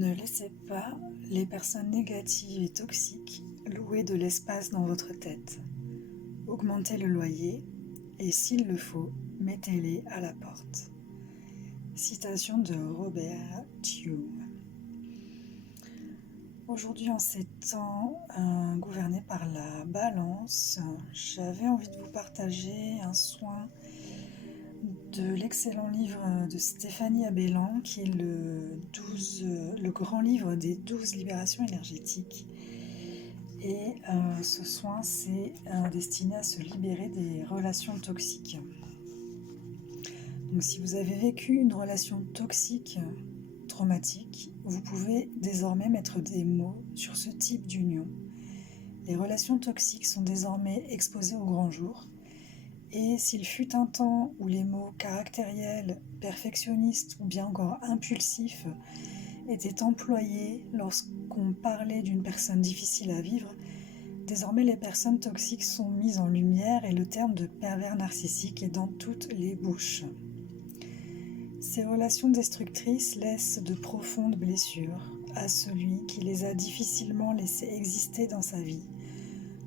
Ne laissez pas les personnes négatives et toxiques louer de l'espace dans votre tête. Augmentez le loyer et, s'il le faut, mettez-les à la porte. Citation de Robert Hume. Aujourd'hui, en ces temps gouvernés par la balance, j'avais envie de vous partager un soin de l'excellent livre de Stéphanie Abellan, qui est le grand livre des 12 libérations énergétiques. Et ce soin, c'est destiné à se libérer des relations toxiques. Donc, si vous avez vécu une relation toxique, traumatique, vous pouvez désormais mettre des mots sur ce type d'union. Les relations toxiques sont désormais exposées au grand jour. Et s'il fut un temps où les mots caractériels, perfectionnistes ou bien encore impulsifs étaient employés lorsqu'on parlait d'une personne difficile à vivre, désormais les personnes toxiques sont mises en lumière et le terme de pervers narcissique est dans toutes les bouches. Ces relations destructrices laissent de profondes blessures à celui qui les a difficilement laissées exister dans sa vie,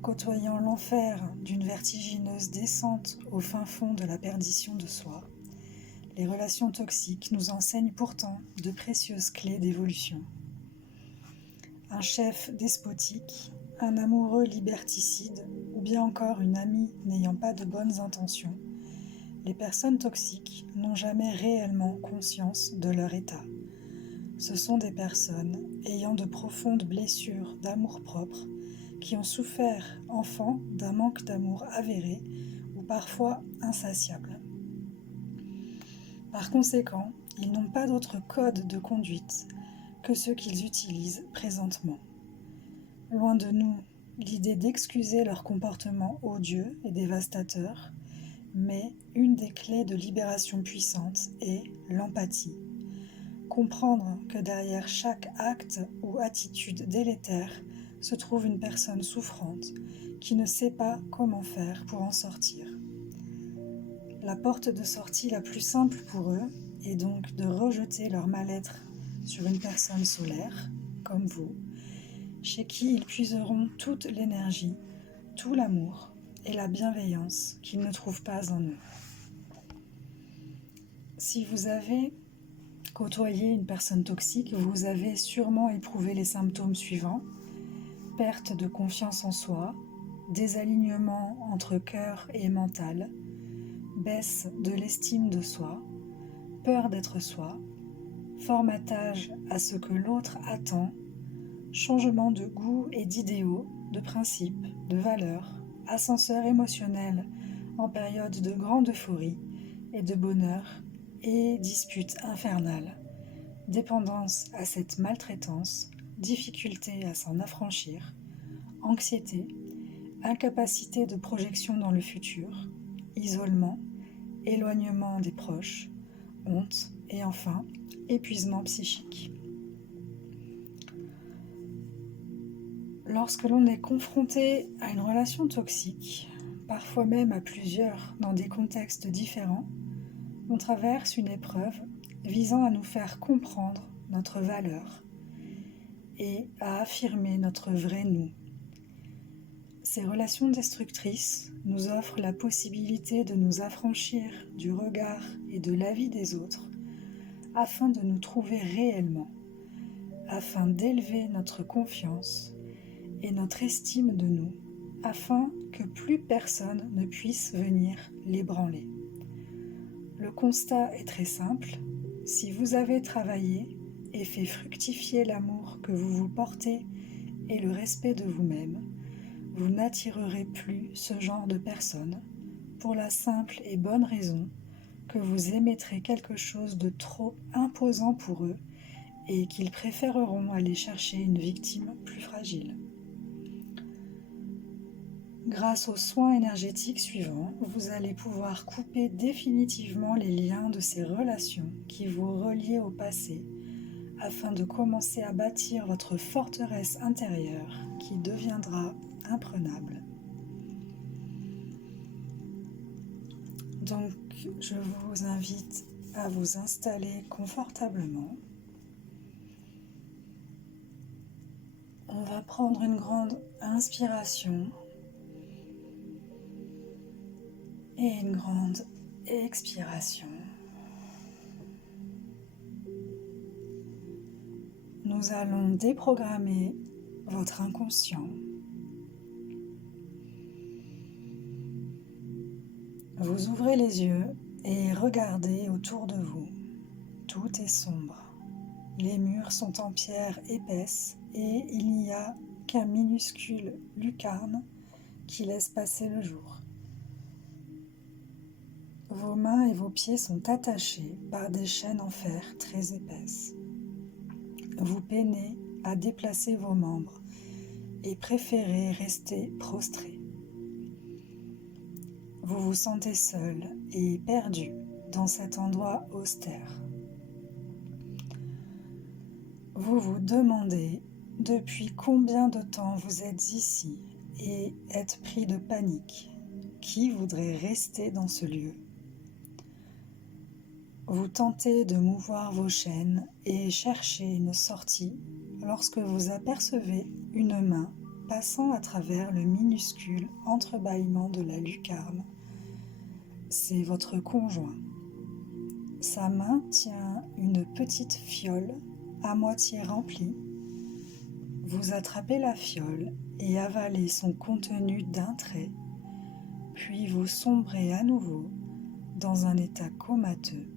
côtoyant l'enfer d'une vertigineuse descente au fin fond de la perdition de soi. Les relations toxiques nous enseignent pourtant de précieuses clés d'évolution. Un chef despotique, un amoureux liberticide ou bien encore une amie n'ayant pas de bonnes intentions, les personnes toxiques n'ont jamais réellement conscience de leur état. Ce sont des personnes ayant de profondes blessures d'amour-propre qui ont souffert, enfant, d'un manque d'amour avéré ou parfois insatiable. Par conséquent, ils n'ont pas d'autre code de conduite que ceux qu'ils utilisent présentement. Loin de nous l'idée d'excuser leur comportement odieux et dévastateur, mais une des clés de libération puissante est l'empathie. Comprendre que derrière chaque acte ou attitude délétère se trouve une personne souffrante qui ne sait pas comment faire pour en sortir. La porte de sortie la plus simple pour eux est donc de rejeter leur mal-être sur une personne solaire, comme vous, chez qui ils puiseront toute l'énergie, tout l'amour et la bienveillance qu'ils ne trouvent pas en eux. Si vous avez côtoyé une personne toxique, vous avez sûrement éprouvé les symptômes suivants: perte de confiance en soi, désalignement entre cœur et mental, baisse de l'estime de soi, peur d'être soi, formatage à ce que l'autre attend, changement de goût et d'idéaux, de principes, de valeurs, ascenseur émotionnel en période de grande euphorie et de bonheur et dispute infernale, dépendance à cette maltraitance, difficulté à s'en affranchir, anxiété, incapacité de projection dans le futur, isolement, éloignement des proches, honte et enfin épuisement psychique. Lorsque l'on est confronté à une relation toxique, parfois même à plusieurs dans des contextes différents, on traverse une épreuve visant à nous faire comprendre notre valeur et à affirmer notre vrai nous. Ces relations destructrices nous offrent la possibilité de nous affranchir du regard et de l'avis des autres afin de nous trouver réellement, afin d'élever notre confiance et notre estime de nous, afin que plus personne ne puisse venir l'ébranler. Le constat est très simple: si vous avez travaillé et fait fructifier l'amour que vous vous portez et le respect de vous-même, vous n'attirerez plus ce genre de personnes, pour la simple et bonne raison que vous émettrez quelque chose de trop imposant pour eux et qu'ils préféreront aller chercher une victime plus fragile. Grâce aux soins énergétiques suivants, vous allez pouvoir couper définitivement les liens de ces relations qui vous reliaient au passé, afin de commencer à bâtir votre forteresse intérieure qui deviendra imprenable. Donc, je vous invite à vous installer confortablement. prendre une grande inspiration et une grande expiration. Nous allons déprogrammer votre inconscient. Vous ouvrez les yeux et regardez autour de vous. Tout est sombre. Les murs sont en pierre épaisse et il n'y a qu'un minuscule lucarne qui laisse passer le jour. Vos mains et vos pieds sont attachés par des chaînes en fer très épaisses. Vous peinez à déplacer vos membres et préférez rester prostré. Vous vous sentez seul et perdu dans cet endroit austère. Vous vous demandez depuis combien de temps vous êtes ici et êtes pris de panique. Qui voudrait rester dans ce lieu ? Vous tentez de mouvoir vos chaînes et cherchez une sortie lorsque vous apercevez une main passant à travers le minuscule entrebâillement de la lucarne. C'est votre conjoint. Sa main tient une petite fiole à moitié remplie. Vous attrapez la fiole et avalez son contenu d'un trait, puis vous sombrez à nouveau dans un état comateux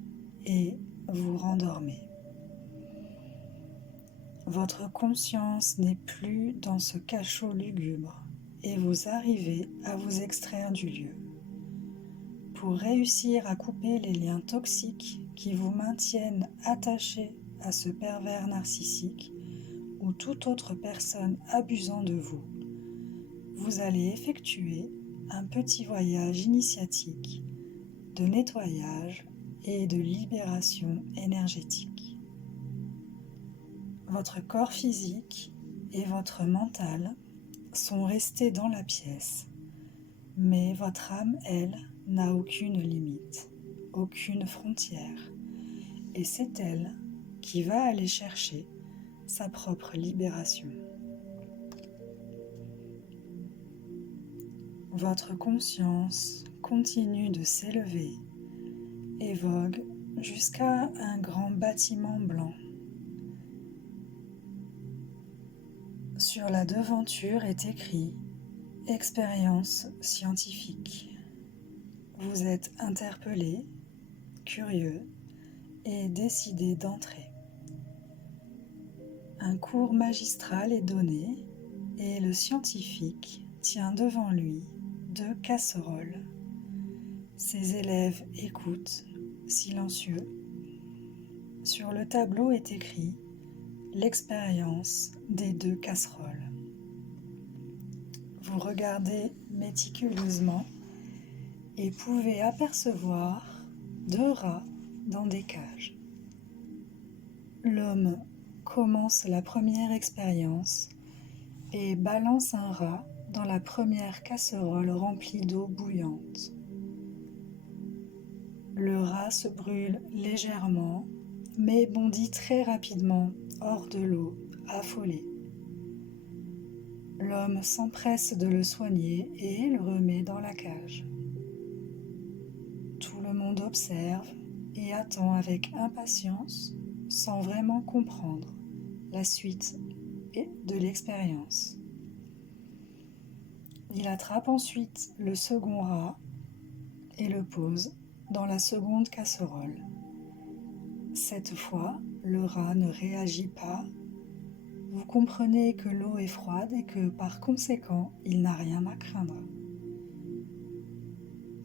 et vous rendormez. Votre conscience n'est plus dans ce cachot lugubre et vous arrivez à vous extraire du lieu. Pour réussir à couper les liens toxiques qui vous maintiennent attachés à ce pervers narcissique ou toute autre personne abusant de vous, vous allez effectuer un petit voyage initiatique de nettoyage et de libération énergétique. Votre corps physique et votre mental sont restés dans la pièce, mais votre âme, elle, n'a aucune limite, aucune frontière, et c'est elle qui va aller chercher sa propre libération. Votre conscience continue de s'élever et vogue jusqu'à un grand bâtiment blanc. Sur la devanture est écrit « Expérience scientifique ». Vous êtes interpellé, curieux et décidé d'entrer. Un cours magistral est donné et le scientifique tient devant lui 2 casseroles. Ses élèves écoutent, silencieux. Sur le tableau est écrit « L'expérience des 2 casseroles ». Vous regardez méticuleusement et pouvez apercevoir 2 rats dans des cages. L'homme commence la première expérience et balance un rat dans la première casserole remplie d'eau bouillante. Le rat se brûle légèrement, mais bondit très rapidement hors de l'eau, affolé. L'homme s'empresse de le soigner et le remet dans la cage. Tout le monde observe et attend avec impatience, sans vraiment comprendre la suite de l'expérience. Il attrape ensuite le second rat et le pose dans la seconde casserole. Cette fois, le rat ne réagit pas. Vous comprenez que l'eau est froide et que par conséquent, il n'a rien à craindre.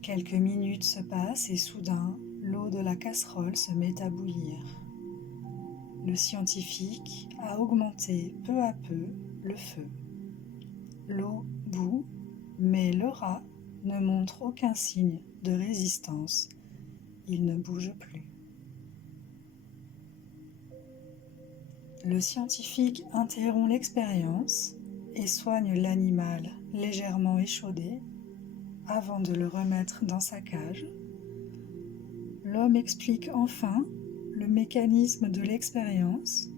Quelques minutes se passent et soudain, l'eau de la casserole se met à bouillir. Le scientifique a augmenté peu à peu le feu. L'eau bout, mais le rat ne montre aucun signe de résistance. Il ne bouge plus. Le scientifique interrompt l'expérience et soigne l'animal légèrement échaudé avant de le remettre dans sa cage. L'homme explique enfin le mécanisme de l'expérience.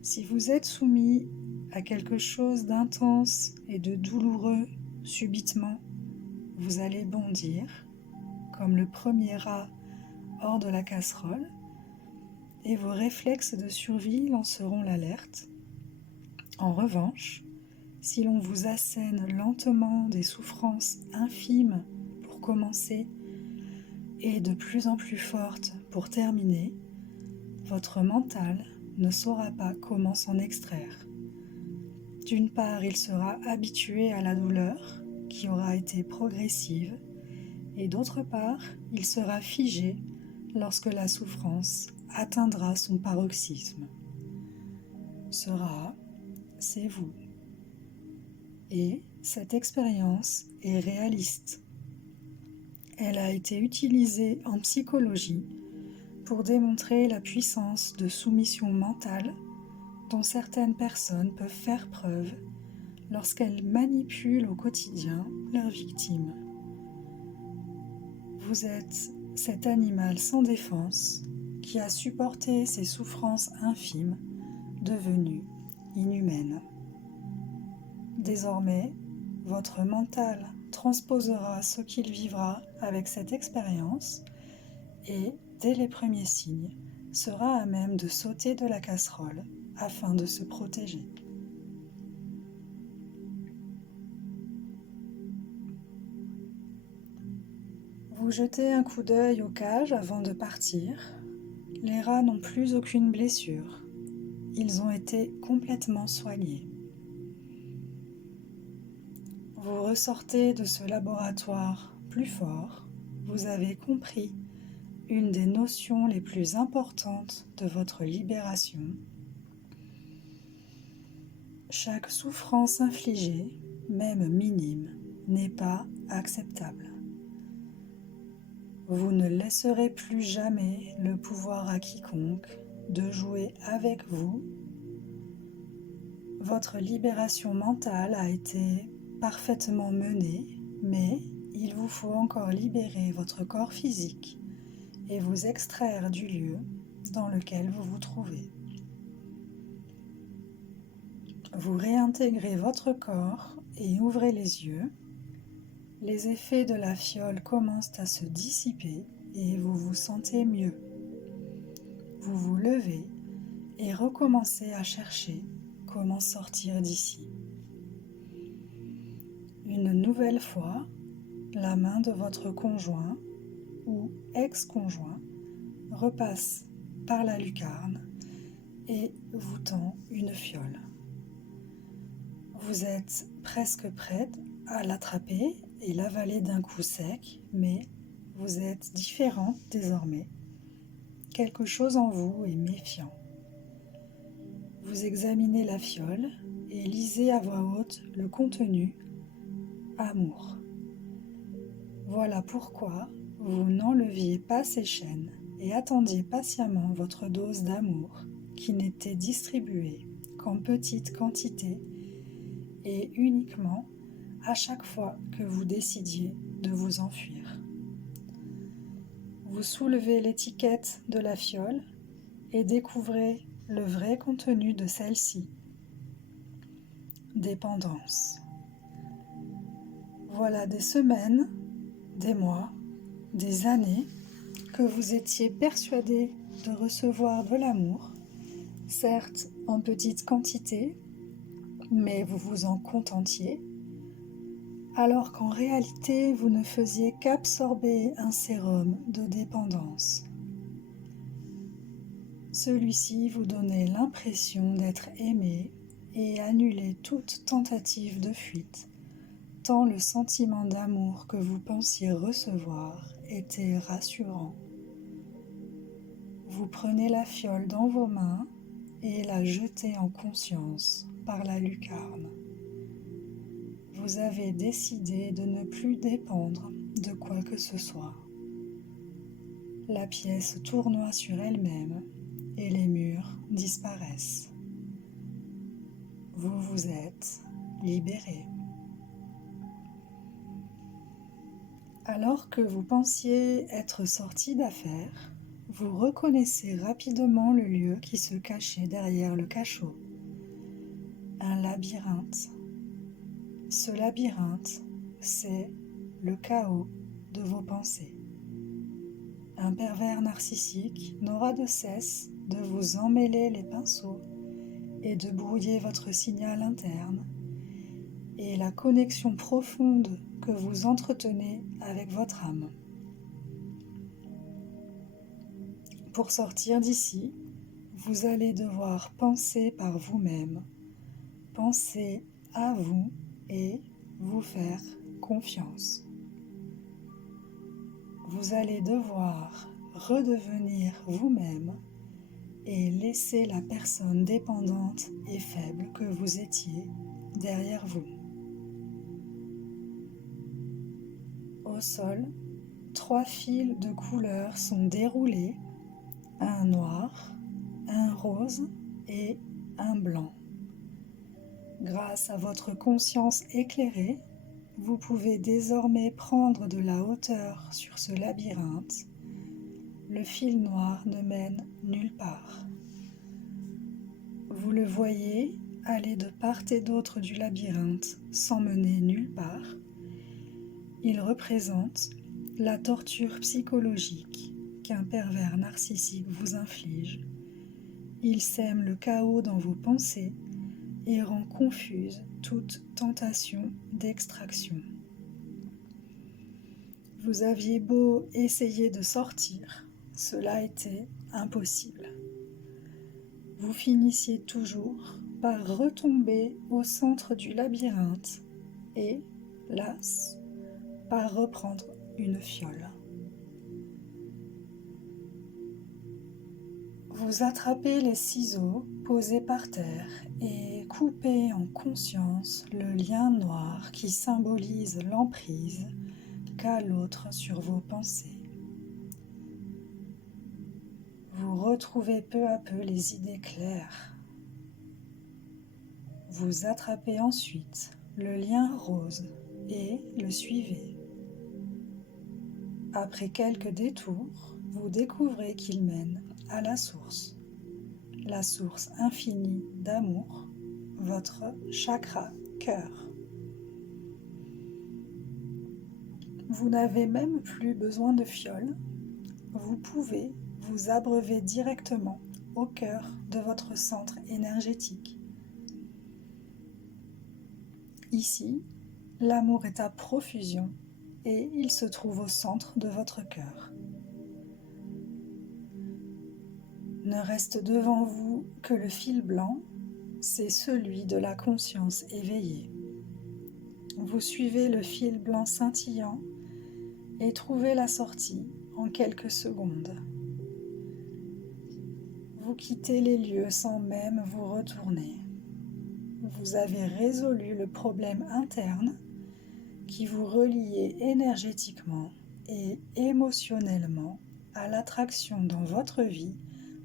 Si vous êtes soumis à quelque chose d'intense et de douloureux subitement, vous allez bondir, comme le premier rat hors de la casserole, et vos réflexes de survie lanceront l'alerte. En revanche, si l'on vous assène lentement des souffrances infimes pour commencer et de plus en plus fortes pour terminer, votre mental ne saura pas comment s'en extraire. D'une part, il sera habitué à la douleur qui aura été progressive, et d'autre part, il sera figé lorsque la souffrance atteindra son paroxysme. Ce rat, c'est vous. Et cette expérience est réaliste. Elle a été utilisée en psychologie pour démontrer la puissance de soumission mentale dont certaines personnes peuvent faire preuve lorsqu'elles manipulent au quotidien leurs victimes. Vous êtes cet animal sans défense qui a supporté ces souffrances infimes devenues inhumaines. Désormais, votre mental transposera ce qu'il vivra avec cette expérience et, dès les premiers signes, sera à même de sauter de la casserole afin de se protéger. Vous jetez un coup d'œil aux cages avant de partir. Les rats n'ont plus aucune blessure. Ils ont été complètement soignés. Vous ressortez de ce laboratoire plus fort. Vous avez compris une des notions les plus importantes de votre libération. Chaque souffrance infligée, même minime, n'est pas acceptable. Vous ne laisserez plus jamais le pouvoir à quiconque de jouer avec vous. Votre libération mentale a été parfaitement menée, mais il vous faut encore libérer votre corps physique et vous extraire du lieu dans lequel vous vous trouvez. Vous réintégrez votre corps et ouvrez les yeux. Les effets de la fiole commencent à se dissiper et vous vous sentez mieux. Vous vous levez et recommencez à chercher comment sortir d'ici. Une nouvelle fois, la main de votre conjoint ou ex-conjoint repasse par la lucarne et vous tend une fiole. Vous êtes presque prête à l'attraper et l'avaler d'un coup sec, mais vous êtes différente désormais. Quelque chose en vous est méfiant. Vous examinez la fiole et lisez à voix haute le contenu « Amour ». Voilà pourquoi vous n'enleviez pas ces chaînes et attendiez patiemment votre dose d'amour qui n'était distribuée qu'en petite quantité et uniquement à chaque fois que vous décidiez de vous enfuir. Vous soulevez l'étiquette de la fiole et découvrez le vrai contenu de celle-ci. Dépendance. Voilà des semaines, des mois, des années que vous étiez persuadé de recevoir de l'amour, certes en petite quantité, mais vous vous en contentiez, alors qu'en réalité vous ne faisiez qu'absorber un sérum de dépendance. Celui-ci vous donnait l'impression d'être aimé et annulait toute tentative de fuite, tant le sentiment d'amour que vous pensiez recevoir était rassurant. Vous prenez la fiole dans vos mains et la jetez en conscience par la lucarne. Vous avez décidé de ne plus dépendre de quoi que ce soit. La pièce tournoie sur elle-même et les murs disparaissent. Vous vous êtes libéré. Alors que vous pensiez être sorti d'affaire, vous reconnaissez rapidement le lieu qui se cachait derrière le cachot. un labyrinthe. Ce labyrinthe, c'est le chaos de vos pensées. Un pervers narcissique n'aura de cesse de vous emmêler les pinceaux et de brouiller votre signal interne et la connexion profonde que vous entretenez avec votre âme. Pour sortir d'ici, vous allez devoir penser par vous-même, penser à vous et vous faire confiance. Vous allez devoir redevenir vous-même et laisser la personne dépendante et faible que vous étiez derrière vous. Au sol, 3 fils de couleurs sont déroulés, un noir, un rose et un blanc. Grâce à votre conscience éclairée, vous pouvez désormais prendre de la hauteur sur ce labyrinthe. Le fil noir ne mène nulle part. Vous le voyez aller de part et d'autre du labyrinthe sans mener nulle part. Il représente la torture psychologique qu'un pervers narcissique vous inflige. Il sème le chaos dans vos pensées et rend confuse toute tentation d'extraction. Vous aviez beau essayer de sortir, cela était impossible. Vous finissiez toujours par retomber au centre du labyrinthe et, las, par reprendre une fiole. Vous attrapez les ciseaux posés par terre et coupez en conscience le lien noir qui symbolise l'emprise qu'a l'autre sur vos pensées. Vous retrouvez peu à peu les idées claires. Vous attrapez ensuite le lien rose et le suivez. Après quelques détours, vous découvrez qu'il mène à la source infinie d'amour, votre chakra cœur. Vous n'avez même plus besoin de fiole, vous pouvez vous abreuver directement au cœur de votre centre énergétique. Ici, l'amour est à profusion et il se trouve au centre de votre cœur. Ne reste devant vous que le fil blanc, c'est celui de la conscience éveillée. Vous suivez le fil blanc scintillant et trouvez la sortie en quelques secondes. Vous quittez les lieux sans même vous retourner. Vous avez résolu le problème interne qui vous reliait énergétiquement et émotionnellement à l'attraction dans votre vie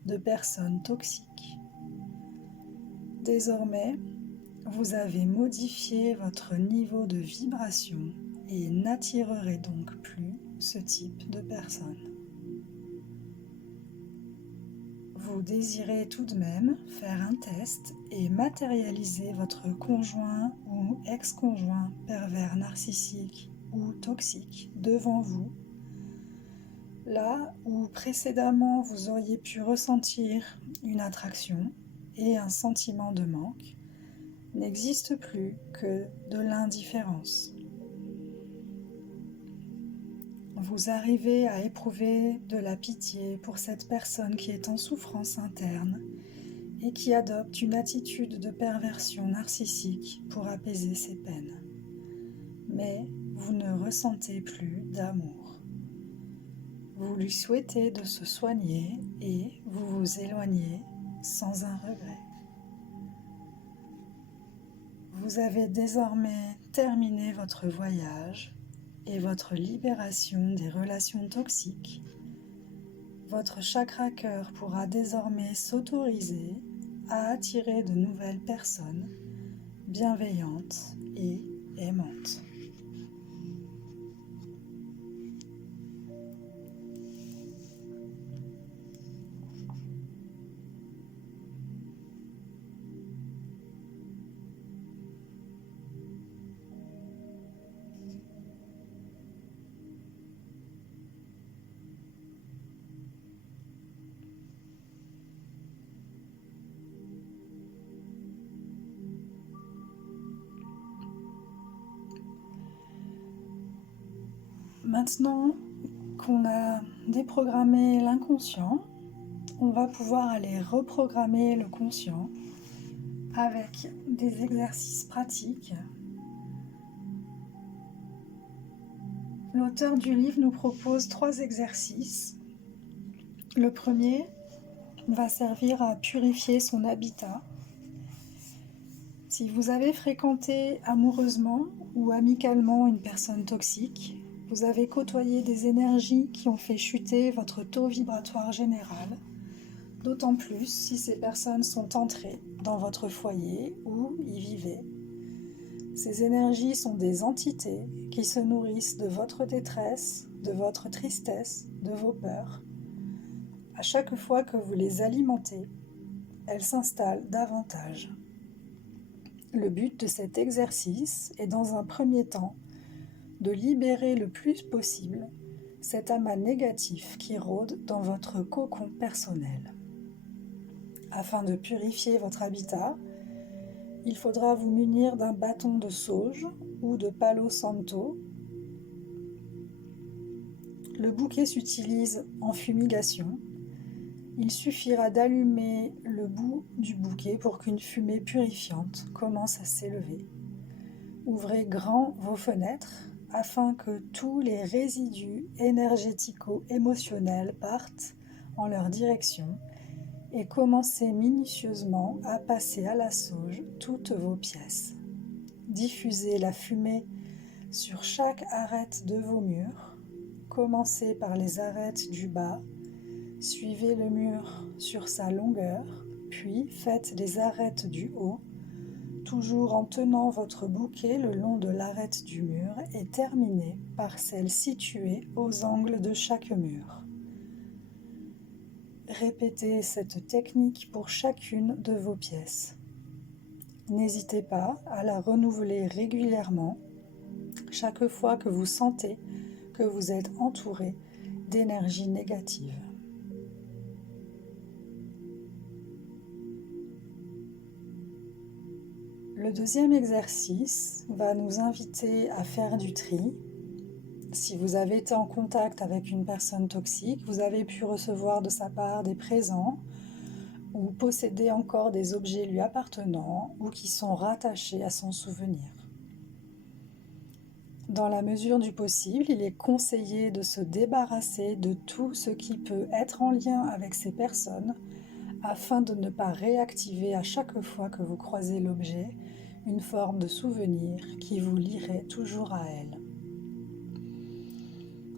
de personnes toxiques. Désormais, vous avez modifié votre niveau de vibration et n'attirerez donc plus ce type de personnes. Vous désirez tout de même faire un test et matérialiser votre conjoint ou ex-conjoint pervers narcissique ou toxique devant vous, là où précédemment vous auriez pu ressentir une attraction et un sentiment de manque, n'existe plus que de l'indifférence. Vous arrivez à éprouver de la pitié pour cette personne qui est en souffrance interne et qui adopte une attitude de perversion narcissique pour apaiser ses peines. Mais vous ne ressentez plus d'amour. Vous lui souhaitez de se soigner et vous vous éloignez sans un regret. Vous avez désormais terminé votre voyage et votre libération des relations toxiques. Votre chakra cœur pourra désormais s'autoriser à attirer de nouvelles personnes bienveillantes et aimantes. Maintenant qu'on a déprogrammé l'inconscient, on va pouvoir aller reprogrammer le conscient avec des exercices pratiques. L'auteur du livre nous propose 3 exercices. Le premier va servir à purifier son habitat. Si vous avez fréquenté amoureusement ou amicalement une personne toxique, vous avez côtoyé des énergies qui ont fait chuter votre taux vibratoire général, d'autant plus si ces personnes sont entrées dans votre foyer ou y vivaient. Ces énergies sont des entités qui se nourrissent de votre détresse, de votre tristesse, de vos peurs. À chaque fois que vous les alimentez, elles s'installent davantage. Le but de cet exercice est dans un premier temps de libérer le plus possible cet amas négatif qui rôde dans votre cocon personnel. Afin de purifier votre habitat, il faudra vous munir d'un bâton de sauge ou de palo santo. Le bouquet s'utilise en fumigation. Il suffira d'allumer le bout du bouquet pour qu'une fumée purifiante commence à s'élever. Ouvrez grand vos fenêtres afin que tous les résidus énergético-émotionnels partent en leur direction et commencez minutieusement à passer à la sauge toutes vos pièces. Diffusez la fumée sur chaque arête de vos murs. Commencez par les arêtes du bas. Suivez le mur sur sa longueur, puis faites les arêtes du haut, toujours en tenant votre bouquet le long de l'arête du mur et terminez par celle située aux angles de chaque mur. Répétez cette technique pour chacune de vos pièces. N'hésitez pas à la renouveler régulièrement chaque fois que vous sentez que vous êtes entouré d'énergie négative. Le deuxième exercice va nous inviter à faire du tri. Si vous avez été en contact avec une personne toxique, vous avez pu recevoir de sa part des présents ou posséder encore des objets lui appartenant ou qui sont rattachés à son souvenir. Dans la mesure du possible, il est conseillé de se débarrasser de tout ce qui peut être en lien avec ces personnes afin de ne pas réactiver à chaque fois que vous croisez l'objet une forme de souvenir qui vous lierait toujours à elle.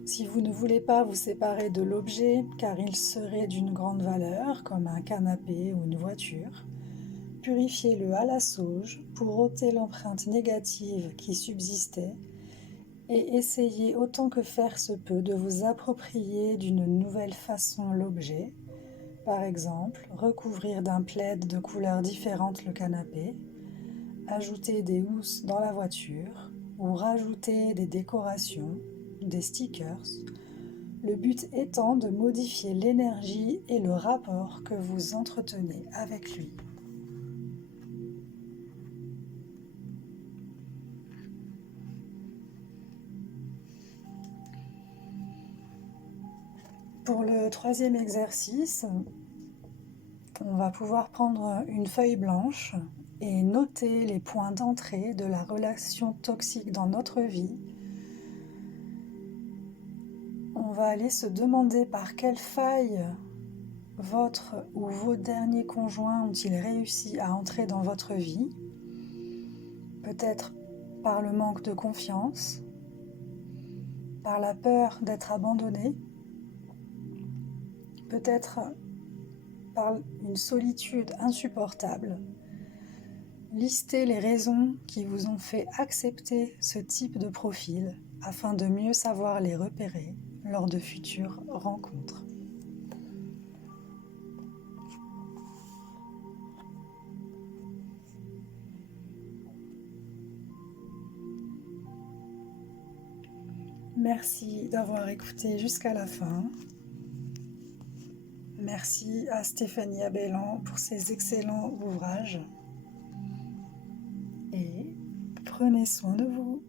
Si vous ne voulez pas vous séparer de l'objet car il serait d'une grande valeur, comme un canapé ou une voiture, purifiez-le à la sauge pour ôter l'empreinte négative qui subsistait et essayez autant que faire se peut de vous approprier d'une nouvelle façon l'objet. Par exemple, recouvrir d'un plaid de couleurs différentes le canapé, ajouter des housses dans la voiture ou rajouter des décorations, des stickers, le but étant de modifier l'énergie et le rapport que vous entretenez avec lui. Pour le troisième exercice, on va pouvoir prendre une feuille blanche et noter les points d'entrée de la relation toxique dans notre vie. On va aller se demander par quelle faille votre ou vos derniers conjoints ont-ils réussi à entrer dans votre vie. Peut-être par le manque de confiance, par la peur d'être abandonné, peut-être par une solitude insupportable. Listez les raisons qui vous ont fait accepter ce type de profil afin de mieux savoir les repérer lors de futures rencontres. Merci d'avoir écouté jusqu'à la fin. Merci à Stéphanie Abellan pour ses excellents ouvrages. Et prenez soin de vous.